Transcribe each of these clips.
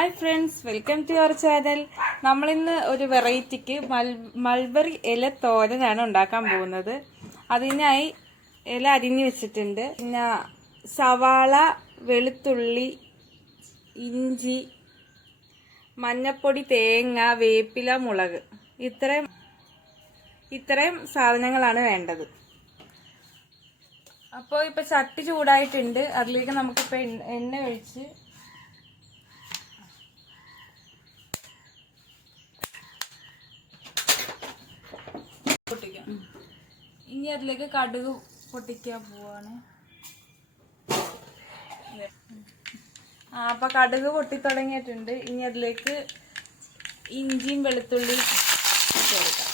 Hi friends, welcome to our channel. നമ്മളിന്ന് ഒരു വെറൈറ്റിക്ക് mulberry ഇല തോരനാണ് ഉണ്ടാക്കാൻ പോകുന്നത്. അതിനായി ഇല അരിഞ്ഞു വെച്ചിട്ടുണ്ട്. പിന്നെ സവാള, വെളുത്തുള്ളി, ഇഞ്ചി, മഞ്ഞപ്പൊടി, തേങ്ങ, വേപ്പില, മുളക്, ഇത്രയും സാധനങ്ങളാണ് വേണ്ടത്. അപ്പോൾ ഇപ്പൊ ചട്ടി ചൂടായിട്ടുണ്ട്. അതിലേക്ക് നമുക്കിപ്പോൾ എണ്ണ ഒഴിച്ച് പൊട്ടിക്കാം. ഇനി അതിലേക്ക് കടുക് പൊട്ടിക്കാൻ പോവാണ്. അപ്പൊ കടുക് പൊട്ടി തുടങ്ങിയിട്ടുണ്ട്. ഇനി അതിലേക്ക് ഇഞ്ചിയും വെളുത്തുള്ളി ചേർക്കാം.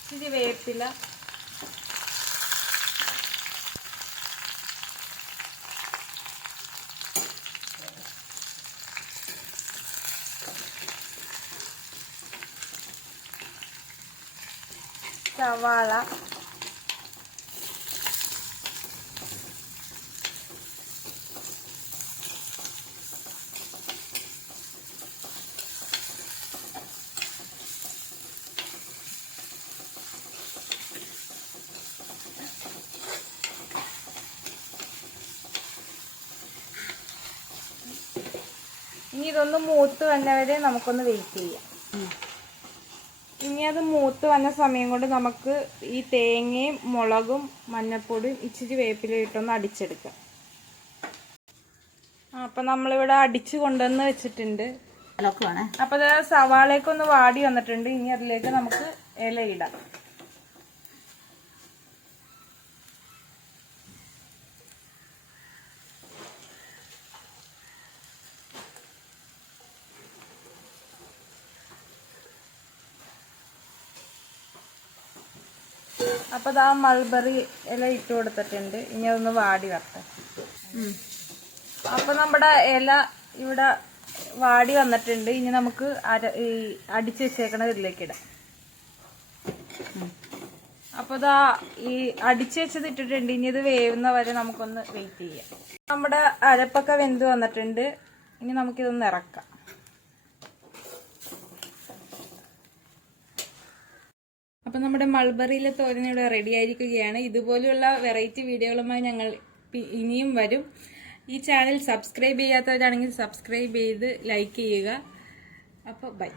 ഇച്ചിരി വേപ്പില, സവാള, ഇനി ഇതൊന്ന് മൂത്ത് വന്നവരെ നമുക്കൊന്ന് വെയിറ്റ് ചെയ്യാം. ഇനി അത് മൂത്ത് വന്ന സമയം കൊണ്ട് നമുക്ക് ഈ തേങ്ങയും മുളകും മഞ്ഞപ്പൊടിയും ഇച്ചിരി വേപ്പില ഇട്ടൊന്ന് അടിച്ചെടുക്കാം. അപ്പൊ നമ്മളിവിടെ അടിച്ചു കൊണ്ടുവന്ന് വെച്ചിട്ടുണ്ട്. അപ്പൊ സവാളയൊക്കെ ഒന്ന് വാടി വന്നിട്ടുണ്ട്. ഇനി അതിലേക്ക് നമുക്ക് ഇല ഇടാം. അപ്പൊ ആ മൾബറി ഇല ഇട്ട് കൊടുത്തിട്ടുണ്ട്. ഇനി അതൊന്ന് വാടി വരട്ടെ. അപ്പൊ നമ്മുടെ ഇല ഇവിടെ വാടി വന്നിട്ടുണ്ട്. ഇനി നമുക്ക് അടിച്ചു വെച്ചേക്കണത് ഇതിലേക്ക് ഇടാം. അപ്പൊ ഈ അടിച്ചു വെച്ചത് ഇട്ടിട്ടുണ്ട്. ഇനി ഇത് വേവുന്ന വരെ നമുക്കൊന്ന് വെയിറ്റ് ചെയ്യാം. നമ്മുടെ അരപ്പൊക്കെ വെന്ത് വന്നിട്ടുണ്ട്. ഇനി നമുക്കിതൊന്ന് ഇറക്കാം. അപ്പം നമ്മുടെ മൾബറിയിലെ തോരൻ ഇവിടെ റെഡി ആയിരിക്കുകയാണ്. ഇതുപോലെയുള്ള വെറൈറ്റി വീഡിയോകളുമായി ഞങ്ങൾ ഇനിയും വരും. ഈ ചാനൽ സബ്സ്ക്രൈബ് ചെയ്യാത്തവരാണെങ്കിൽ സബ്സ്ക്രൈബ് ചെയ്ത് ലൈക്ക് ചെയ്യുക. അപ്പോൾ ബൈ.